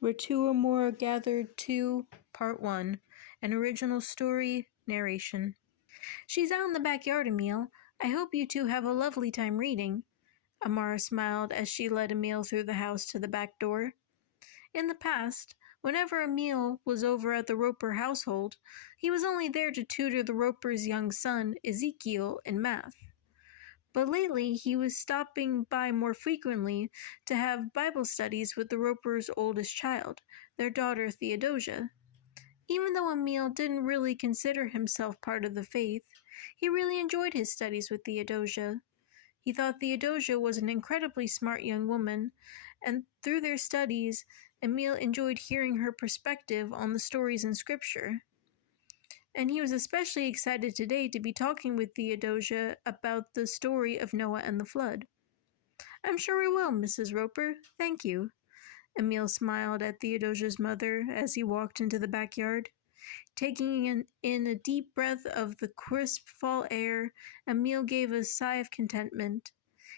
Where two or more are gathered, 2, Part 1. An original story, narration. She's out in the backyard, Emile. I hope you two have a lovely time reading. Amara smiled as she led Emile through the house to the back door. In the past, whenever Emile was over at the Roper household, he was only there to tutor the Ropers' young son, Ezekiel, in math. But lately he was stopping by more frequently to have Bible studies with the Ropers' oldest child, their daughter Theodosia. Even though Emile didn't really consider himself part of the faith, he really enjoyed his studies with Theodosia. He thought Theodosia was an incredibly smart young woman, and through their studies, Emile enjoyed hearing her perspective on the stories in Scripture. And he was especially excited today to be talking with Theodosia about the story of Noah and the flood. "I'm sure we will, Mrs. Roper. Thank you." Emile smiled at Theodosia's mother as he walked into the backyard. Taking in a deep breath of the crisp fall air, Emile gave a sigh of contentment.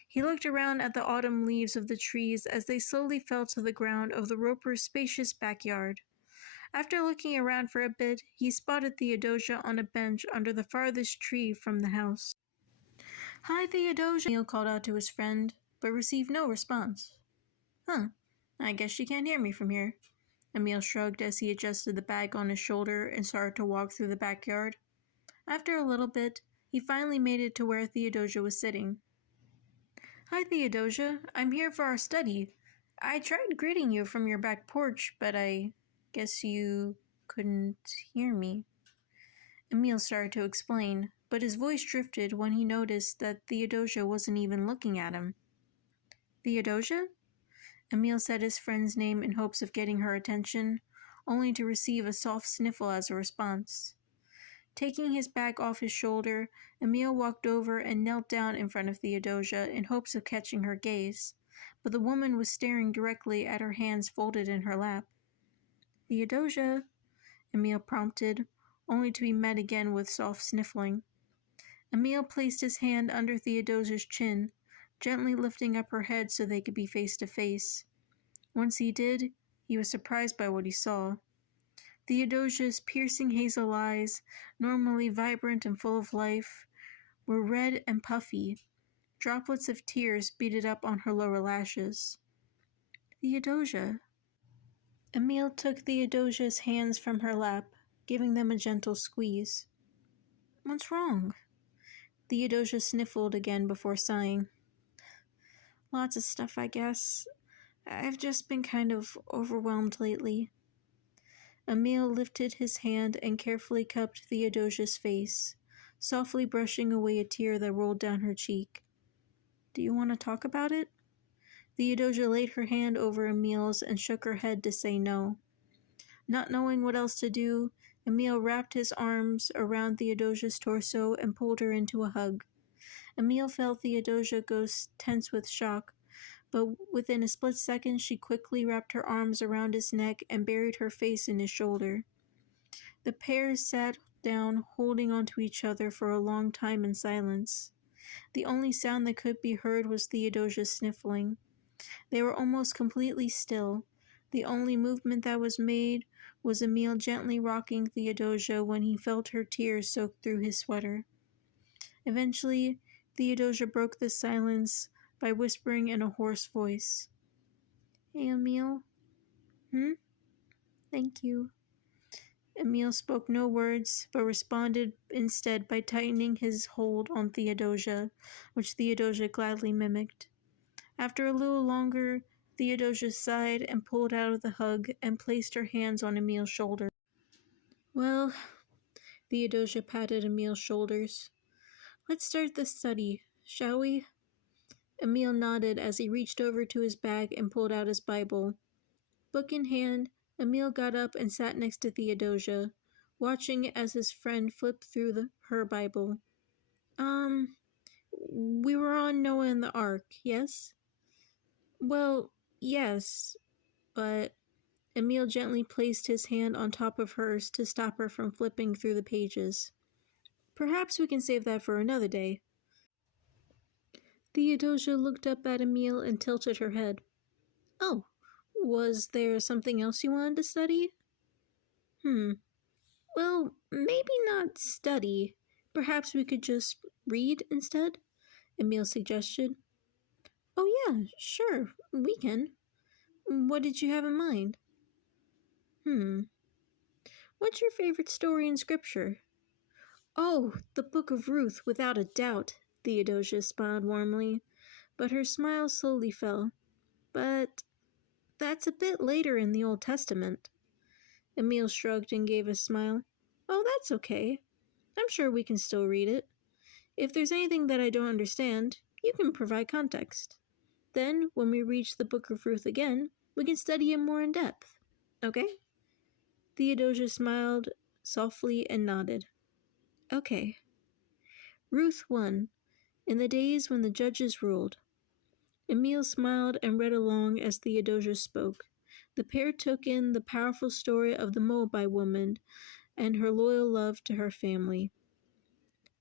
He looked around at the autumn leaves of the trees as they slowly fell to the ground of the Ropers' spacious backyard. After looking around for a bit, he spotted Theodosia on a bench under the farthest tree from the house. "Hi, Theodosia," Emile called out to his friend, but received no response. I guess she can't hear me from here." Emile shrugged as he adjusted the bag on his shoulder and started to walk through the backyard. After a little bit, he finally made it to where Theodosia was sitting. "Hi, Theodosia. I'm here for our study. I tried greeting you from your back porch, but I guess you couldn't hear me." Emile started to explain, but his voice drifted when he noticed that Theodosia wasn't even looking at him. "Theodosia?" Emile said his friend's name in hopes of getting her attention, only to receive a soft sniffle as a response. Taking his bag off his shoulder, Emile walked over and knelt down in front of Theodosia in hopes of catching her gaze, but the woman was staring directly at her hands folded in her lap. "Theodosia," Emile prompted, only to be met again with soft sniffling. Emile placed his hand under Theodosia's chin, gently lifting up her head so they could be face to face. Once he did, he was surprised by what he saw. Theodosia's piercing hazel eyes, normally vibrant and full of life, were red and puffy. Droplets of tears beaded up on her lower lashes. "Theodosia." Emile took Theodosia's hands from her lap, giving them a gentle squeeze. "What's wrong?" Theodosia sniffled again before sighing. "Lots of stuff, I guess. I've just been kind of overwhelmed lately." Emile lifted his hand and carefully cupped Theodosia's face, softly brushing away a tear that rolled down her cheek. "Do you want to talk about it?" Theodosia laid her hand over Emile's and shook her head to say no. Not knowing what else to do, Emile wrapped his arms around Theodosia's torso and pulled her into a hug. Emile felt Theodosia go tense with shock, but within a split second she quickly wrapped her arms around his neck and buried her face in his shoulder. The pair sat down, holding onto each other for a long time in silence. The only sound that could be heard was Theodosia's sniffling. They were almost completely still. The only movement that was made was Emile gently rocking Theodosia when he felt her tears soak through his sweater. Eventually, Theodosia broke the silence by whispering in a hoarse voice. "Hey, Emile." "Thank you." Emile spoke no words, but responded instead by tightening his hold on Theodosia, which Theodosia gladly mimicked. After a little longer, Theodosia sighed and pulled out of the hug and placed her hands on Emile's shoulder. "Well," Theodosia patted Emile's shoulders, "let's start the study, shall we?" Emile nodded as he reached over to his bag and pulled out his Bible. Book in hand, Emile got up and sat next to Theodosia, watching as his friend flipped through her Bible. We were on Noah and the Ark, yes?" "Well, yes, but..." Emile gently placed his hand on top of hers to stop her from flipping through the pages. "Perhaps we can save that for another day." Theodosia looked up at Emile and tilted her head. "Oh, Was there something else you wanted to study? Well, maybe not study. Perhaps we could just read instead, Emile suggested. Oh, yeah, sure, we can. What did you have in mind? What's your favorite story in Scripture? Oh, the Book of Ruth, without a doubt, Theodosia smiled warmly, but her smile slowly fell. But that's a bit later in the Old Testament. Emile shrugged and gave a smile. Oh, that's okay. I'm sure we can still read it. If there's anything that I don't understand, you can provide context. Then, when we reach the Book of Ruth again, we can study it more in depth. Okay? Theodosia smiled softly and nodded. Okay. Ruth 1. In the days when the judges ruled. Emile smiled and read along as Theodosia spoke. The pair took in the powerful story of the Moabite woman and her loyal love to her family.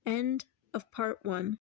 End of part 1.